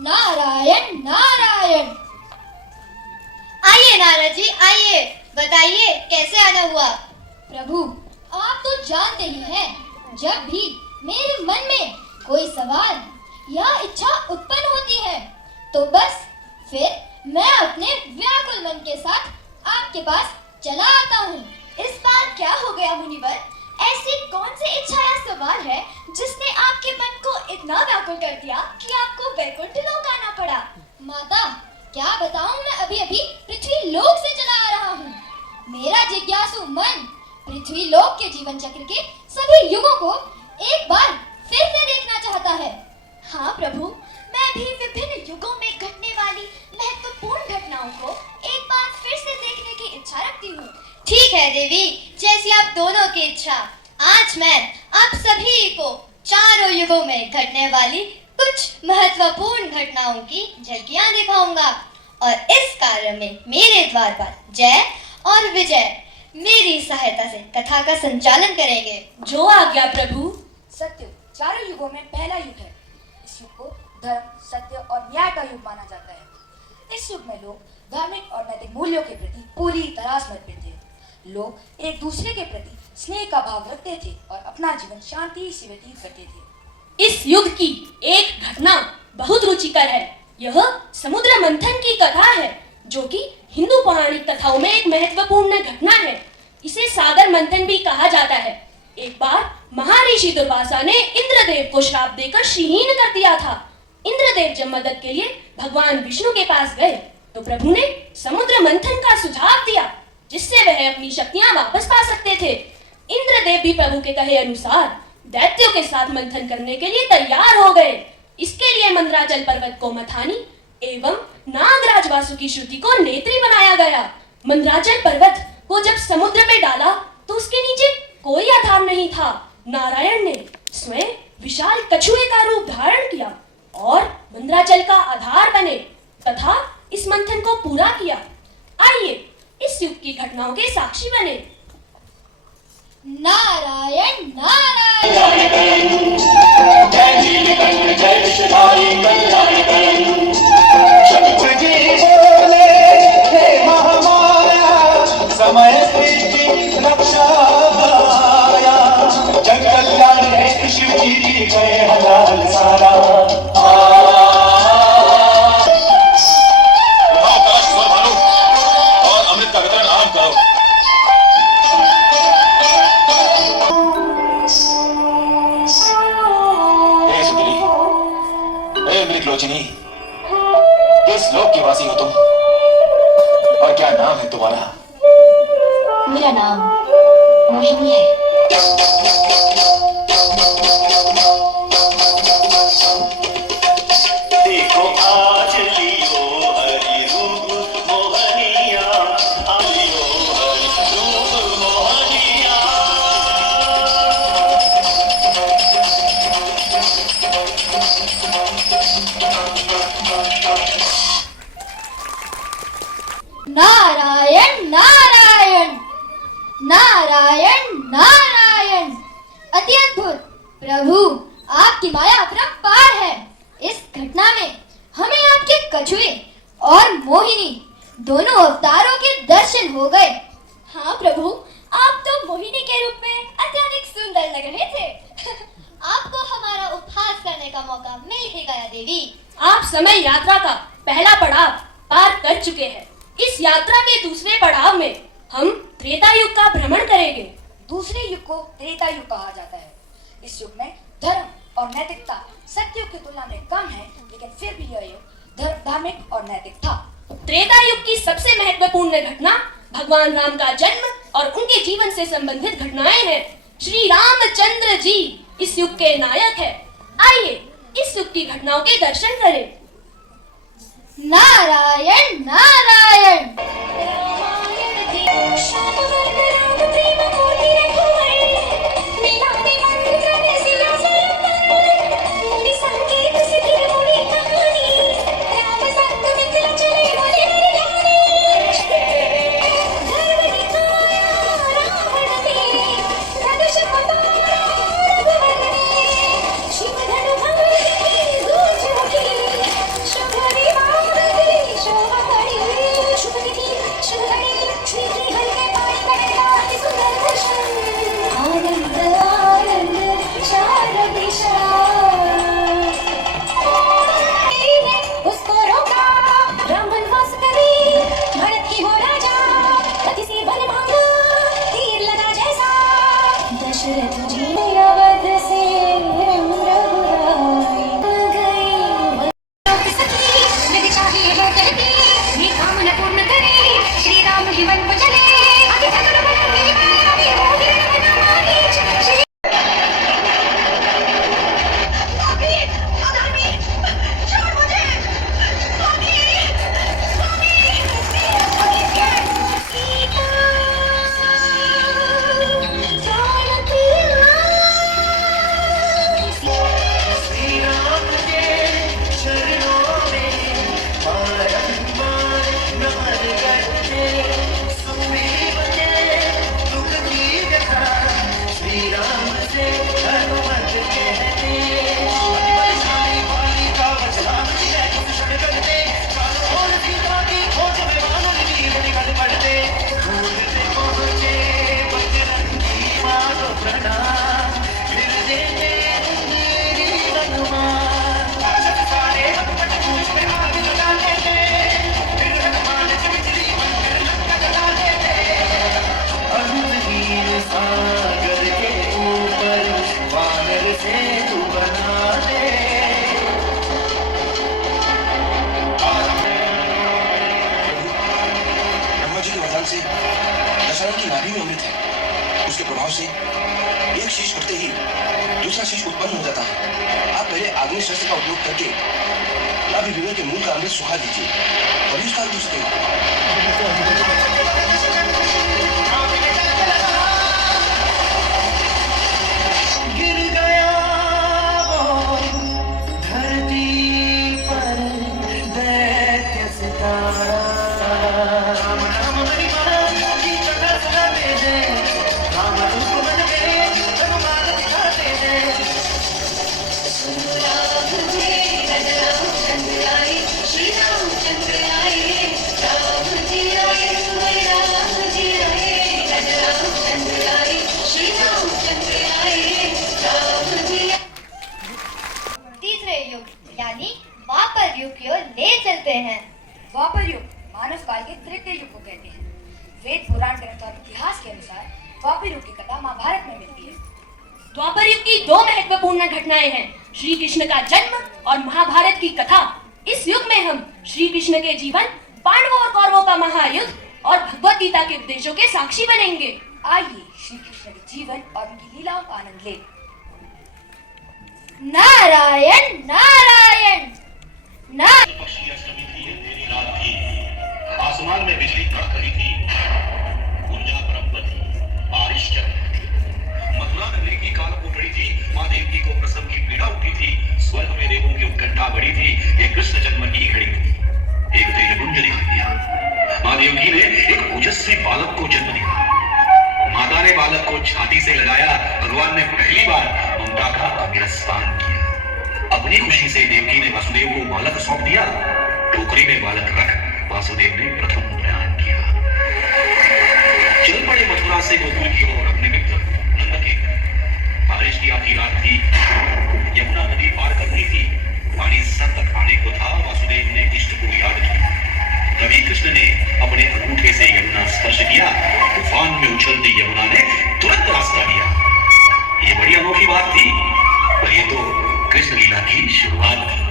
नारायण नारायण। आइए नारद जी आइए, बताइए कैसे आना हुआ। प्रभु आप तो जानते ही हैं, जब भी मेरे मन में कोई सवाल या इच्छा उत्पन्न होती है तो बस फिर मैं अपने व्याकुल मन के साथ आपके पास चला आता हूँ। इस बार क्या हो गया मुनिवर? ऐसी कौन सी इच्छा या सवाल है जिसने आपके मन को इतना व्याकुल कर दिया कि आपको वैकुंठ लोक आना पड़ा? माता क्या बताऊं, मैं अभी अभी पृथ्वी लोक से चला आ रहा हूँ। मेरा जिज्ञासु मन पृथ्वी लोक के जीवन चक्र के सभी युगों को एक बार फिर से देखना चाहता है। हाँ प्रभु, मैं भी विभिन्न युगों में घटने वाली महत्वपूर्ण घटनाओं को एक बार फिर से देखने की इच्छा रखती हूँ। ठीक है देवी, जैसी आप दोनों की इच्छा। आज मैं आप सभी को चारों युगों में घटने वाली कुछ महत्वपूर्ण घटनाओं की झलकियां दिखाऊंगा और इस कार्य में मेरे द्वार पर जय और विजय मेरी सहायता से कथा का संचालन करेंगे। जो आज्ञा प्रभु। सत्य चारों युगों में पहला युग है। इस युग को धर्म, सत्य और न्याय का युग माना जाता है। इस युग में लोग धार्मिक और नैतिक मूल्यों के प्रति पूरी तरह समर्पित थे। लोग एक दूसरे के प्रति स्नेह का भाव रखते थे और अपना जीवन शांति से व्यतीत करते थे। इस युग की एक घटना बहुत रुचिकर है। यह समुद्र मंथन की कथा है, जो कि हिंदू पौराणिक कथाओं में एक महत्वपूर्ण घटना है। इसे सागर मंथन भी कहा जाता है। एक बार महर्षि दुर्वासा ने इंद्रदेव को श्राप देकर श्रीहीन कर दिया था। इंद्रदेव जब मदद के लिए भगवान विष्णु के पास गए तो प्रभु ने समुद्र मंथन का सुझाव दिया, जिससे वह अपनी शक्तियां वापस पा सकते थे। इंद्रदेव भी प्रभु के कहे अनुसार दैत्यों के साथ मंथन करने के लिए तैयार हो गए। इसके लिए मंदराचल पर्वत को मथानी एवं नागराज वासुकी श्रुति को नेत्री बनाया गया। मंदराचल पर्वत को जब समुद्र में डाला तो उसके नीचे कोई आधार नहीं था। नारायण ने स्वयं विशाल कछुए का रूप धारण किया और मंदराचल का आधार बने तथा इस मंथन को पूरा किया। आइए इस युग की घटनाओं के साक्षी बने। नारायण नारायण। समय सृष्टि रक्षा जंगल है शिव जी की गए हलाल सारा। और अमृत का वितरण आराम करो। लोचनी, किस लोक की वासी हो तुम और क्या नाम है तुम्हारा? मेरा नाम मोहिनी है। देखो आज लियो हरि रूप मोहनिया, लियो हरि रूप मोहनिया। नारायण नारायण नारायण नारायण। अति अद्भुत प्रभु, आपकी माया अपरंपार है। इस घटना में हमें आपके कछुए और मोहिनी दोनों अवतारों के दर्शन हो गए। हाँ प्रभु, आप तो मोहिनी के रूप में अत्यधिक सुंदर लग रहे थे। आपको हमारा उपहास करने का मौका मिल ही गया देवी। आप समय यात्रा का पहला पड़ाव पार कर चुके हैं। इस यात्रा के दूसरे पड़ाव में हम त्रेता युग का भ्रमण करेंगे। दूसरे युग को त्रेता युग कहा जाता है। इस युग में धर्म और नैतिकता सत्य युग की तुलना में कम है, लेकिन फिर भी यह युग धार्मिक और नैतिक था। त्रेता युग की सबसे महत्वपूर्ण घटना भगवान राम का जन्म और उनके जीवन से संबंधित घटनाएं हैं। श्री रामचंद्र जी इस युग के नायक है। आइए इस युग की घटनाओं के दर्शन करें। नारायण नारायण। अभी विवेक के मूल का अमृत सुखा दीजिए, तभी उसका अंत हो सकेगा। गिर गया वो धरती पर दैत्य सितारा, राम नाम महिमा की कथा सुनाते हैं, राम रूप बन गए भगवान दिखाते हैं। श्री राम चंद्र आए, राम जी आए, राम जी आए, राम चंद्र आए, श्री राम चंद्र आए, राम जी आए। तीसरे युग यानी द्वापर युग की ओर ले चलते हैं। द्वापर युग मानव काल के तृतीय युग को कहते हैं। वेद पुराण ग्रंथ और इतिहास के अनुसार द्वापर युग की कथा महाभारत में मिलती है। द्वापर युग की दो महत्वपूर्ण घटनाएं हैं, श्री कृष्ण का जन्म और महाभारत की कथा। इस युग में हम श्री कृष्ण के जीवन, पांडवों और कौरवों का महायुद्ध और भगवत गीता के उपदेशों के साक्षी बनेंगे। आइए श्री कृष्ण के जीवन और उनकी लीलाओं का आनंद लें। नारायण नारायण नारायण। पक्षी अष्टमी थी, अंधेरी रात थी, आसमान में बिजली कड़क रही थी, ऊर्जा परम्पर थी, बारिश चल रही थी। मथुरा नगरी की काल पड़ी थी, माँ देवकी को प्रसव की पीड़ा उठी थी, स्वर्ग में देवों की उत्कंठा बढ़ी थी। ये कृष्ण जन्म की घड़ी थी। एक तेजपुंज दिखाई दिया। माँ देवकी ने एक ओजस्वी बालक को जन्म दिया। माता ने बालक को छाती से लगाया। भगवान ने पहली बार ममता का अग्रस्थान किया। अपनी खुशी से देवकी ने वासुदेव को बालक सौंप दिया। टोकरी में बालक रख वासुदेव ने प्रथम प्रयाण किया। चल पड़े मथुरा से गोकुल की ओर अपने मित्र नंद के घर। बारिश की आधी रात थी, यमुना नदी पार करनी थी, पानी सर तक आने को था। वासुदेव ने इष्ट को याद किया। तभी कृष्ण ने अपने अंगूठे से यमुना स्पर्श किया। तूफान में उछलती यमुना ने तुरंत रास्ता दिया। ये बड़ी अनोखी बात थी, पर ये तो कृष्ण लीला की शुरुआत थी।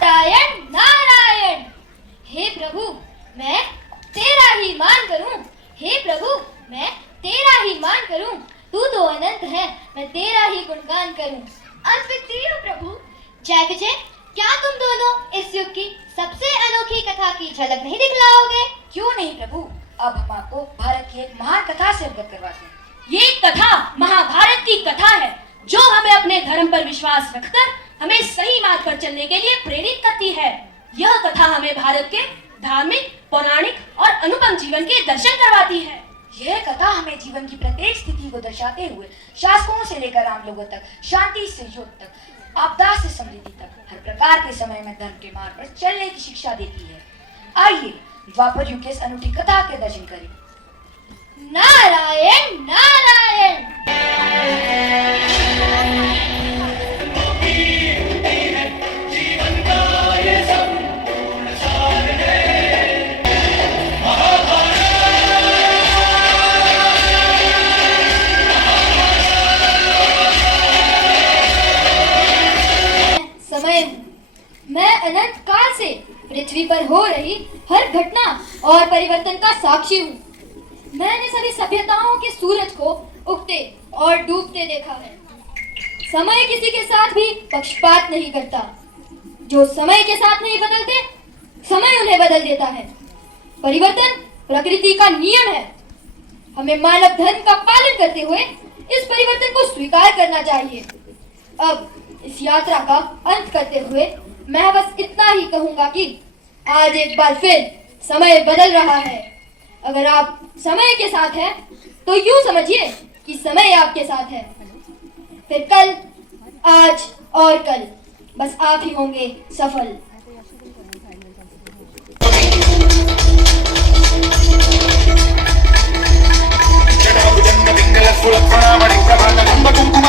नारायण नारायण। हे प्रभु मैं तेरा ही मान करूं, हे प्रभु मैं तेरा ही मान करूं। तू तो अनंत है, मैं तेरा ही गुणगान करूं। अद्वितीय प्रभु। जय विजय, क्या तुम दोनों इस युग की सबसे अनोखी कथा की झलक नहीं दिखलाओगे? क्यों नहीं प्रभु, अब हम आपको भारत की एक महान कथा से अवगत करवाते हैं। ये कथा महाभारत की कथा है, जो हमें अपने धर्म पर विश्वास रखकर हमें सही मार्ग पर चलने के लिए प्रेरित करती है। यह कथा हमें भारत के धार्मिक, पौराणिक और अनुपम जीवन के दर्शन करवाती है। यह कथा हमें जीवन की प्रत्येक स्थिति को दर्शाते हुए शासकों से लेकर आम लोगों तक, शांति से युद्ध तक, आपदा से समृद्धि तक, हर प्रकार के समय में धर्म के मार्ग पर चलने की शिक्षा देती है। आइए द्वापर युग की इस अनूठी कथा के दर्शन करें। नारायण नारायण। समय मैं अनंत काल से पृथ्वी पर हो रही हर घटना और परिवर्तन का साक्षी हूँ। मैंने सभी सभ्यताओं के सूरज को उगते और डूबते देखा है। समय किसी के साथ भी पक्षपात नहीं करता। जो समय के साथ नहीं बदलते, समय उन्हें बदल देता है। परिवर्तन प्रकृति का नियम है। हमें मानव धर्म का पालन करते हुए इस परिवर्तन को स्वीकार करना चाहिए। अब इस यात्रा का अंत करते हुए मैं बस इतना ही कहूंगा कि आज एक बार फिर समय बदल रहा है। अगर आप समय के साथ हैं तो यूं समझिए कि समय आपके साथ है। फिर कल, आज और कल बस आप ही होंगे सफल। जटाभुजंग पिंगल फुल फणामणि प्रभात कुंभ कुंकुम